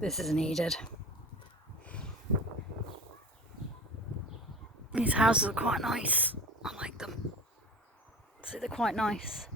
This is needed. These houses are quite nice. I like them. See, they're quite nice.